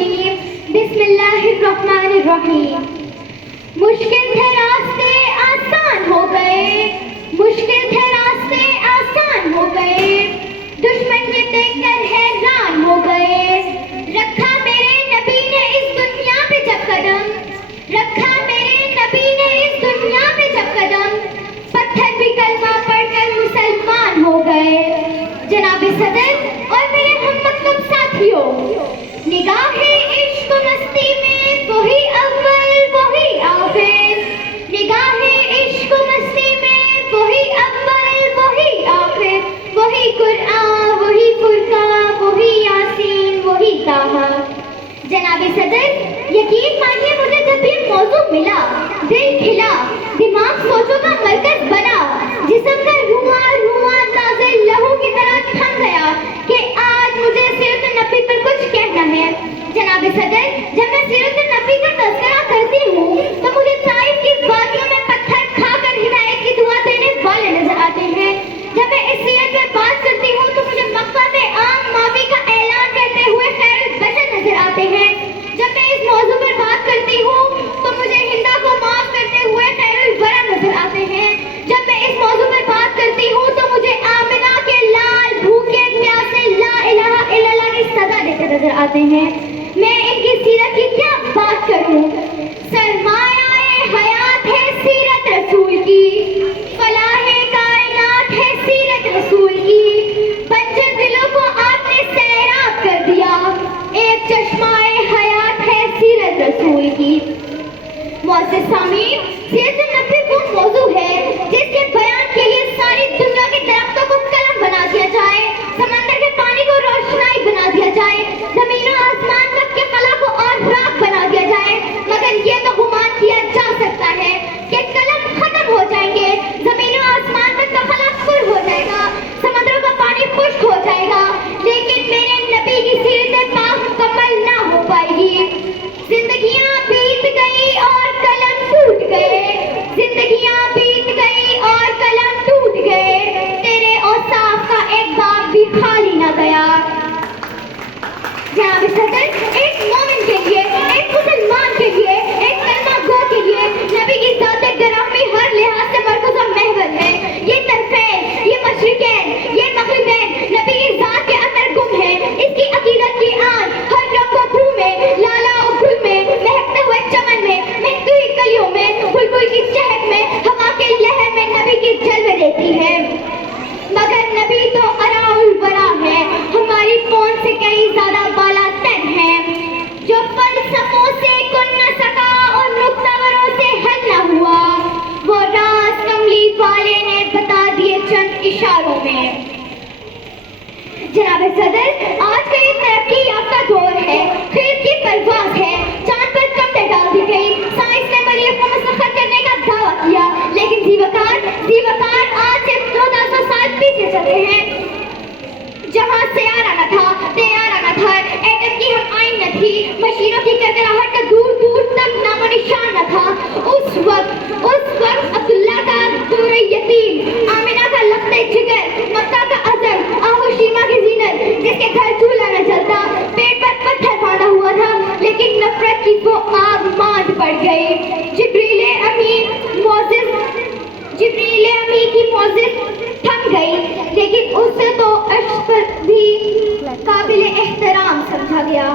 الرجیم بسم اللہ الرحمن الرحیم۔ مشکل تھے راستے آسان ہو گئے، مشکل تھے راستے آسان ہو گئے، دشمن یہ دیکھ کر حیران ہو گئے۔ رکھا میرے نبی نے اس دنیا پہ جب قدم، رکھا میرے نبی نے اس دنیا پہ جب قدم، پتھر بھی کلمہ پڑھ کر مسلمان ہو گئے۔ جناب صدر اور میرے ہم مطلب ساتھیوں، نگاہ عشق و مستی میں وہی اول وہی آخر، نگاہ عشق و مستی میں وہی اول وہی آخر، وہی قرآن وہی فرقان وہی یاسین وہی طٰہٰ۔ جناب صدر یقین مانیے مجھے جب یہ موضوع ملا، دل کھلا، دماغ سوچوں کا مرکز بنا، جسم کا رواں رواں تازے لہو کی طرح تھم گیا کہ آج مجھے سیرت النبی پر کچھ کہنا ہے۔ جناب صدر جب میں سیرت النبی کا تذکرہ کرتی ہوں تو مجھے طائف کی وادیوں میں پتھر کھا کر ہدایت کی دعا دینے والے نظر آتے ہیں۔ جب میں اس سیرت میں بات کرتی ہوں تو مجھے مقصد عام ماوی کا اعلان کرتے ہوئے خیر البشر نظر آتے ہیں۔ جب میں اس موضوع پر بات کرتی ہوں تو مجھے ہندا کو معاف کرتے ہوئے خیر الورا نظر آتے ہیں۔ جب میں اس موضوع پر بات کرتی ہوں تو مجھے آمنہ کے لال بھوکے پیاسے لا الہ الا اللہ کی صدا دیتے نظر آتے ہیں۔ میں ان کی سیرت کی کیا بات کروں، سرمایہ حیات ہے سیرت رسول کی، فلاح کائنات ہے سیرت رسول کی، بنجر دلوں کو آپ نے سیراب کر دیا، ایک چشمہ حیات ہے سیرت رسول کی۔ معزز سامعین، سیرت النبی وہ موضوع ہے جس کے بیان کے لیے ساری دنیا کے درختوں کو قلم بنا دیا جائے، سمندر کے پانی کو روشنائی بنا دیا جائے، زمین و آسمان تک کے خلا کو اور راکھ بنا دیا جائے، مگر یہ تو گمان کیا جا سکتا ہے کہ قلم ختم ہو جائیں گے، زمین و آسمان تک کا خلا پر ہو جائے گا، سمندروں کا پانی خشک ہو جائے گا، لیکن میرے نبی کی سیرت پاک مکمل نہ ہو پائے گی۔ زندگیاں بیت گئی اور قلم ٹوٹ گئے، زندگیاں بیت گئی اور قلم ٹوٹ گئے، تیرے اوصاف کا ایک باب بھی خالی نہ گیا۔ جناب صدر ایک مومن کے لیے، ایک مسلمان کے لیے، ایک کلمہ گو کے لیے نبی کی ذات گرامی ہر لحاظ سے مرکز و محور ہے۔ یہ طرفین، یہ مشرقین، یہ مغربین نبی کی ذات کے اندر گم ہے۔ اس کی عقیدت کی آن ہر رنگ و بو میں، لالا و گل میں، مہکتے ہوئے چمن میں، مہکتی ہوئی کلیوں میں، بلبل کی چہک میں، ہوا کے لہر میں نبی کی جلوے دیتی ہے۔ مگر نبی تو اراء الورا ہے، ہماری پہنچ سے کئی زیادہ بالا تر ہے، جو فلسفوں سے کن نہ سکا اور مختبروں سے حل نہ ہوا، وہ راز کملی والے نے بتا دیے چند اشاروں میں۔ جناب صدر آج کا یہ ترقی یافتہ دور ہے، خیر کی پرواز ہے، چاند پر قدمیں ڈال دی گئی، سائنس نے مریخ کو مسخر کرنے کا دعویٰ کیا، لیکن زیوکار آج سے 1400 سال پیچھے چلتے ہیں۔ جہاں سیارہ نہ تھا، طیارہ نہ تھا، ایٹم کی ہم آئین نہ تھی، مشینوں کی کڑکڑاہٹ کا دور دور تک نام و نشان نہ تھا، اس وقت عبداللہ کا دور یتیم، آمنہ کا لخت جگر، مکہ کا ازر، آہو شیما کی زینت، جس کے گھر چولہا نہ جلتا، پیٹ پر پتھر باندھا ہوا تھا، لیکن نفرت کی وہ آگ ماند پڑ گئی۔ جبریل امین کی معجز تھم گئی، لیکن اسے تو عشق بھی قابل احترام سمجھا گیا۔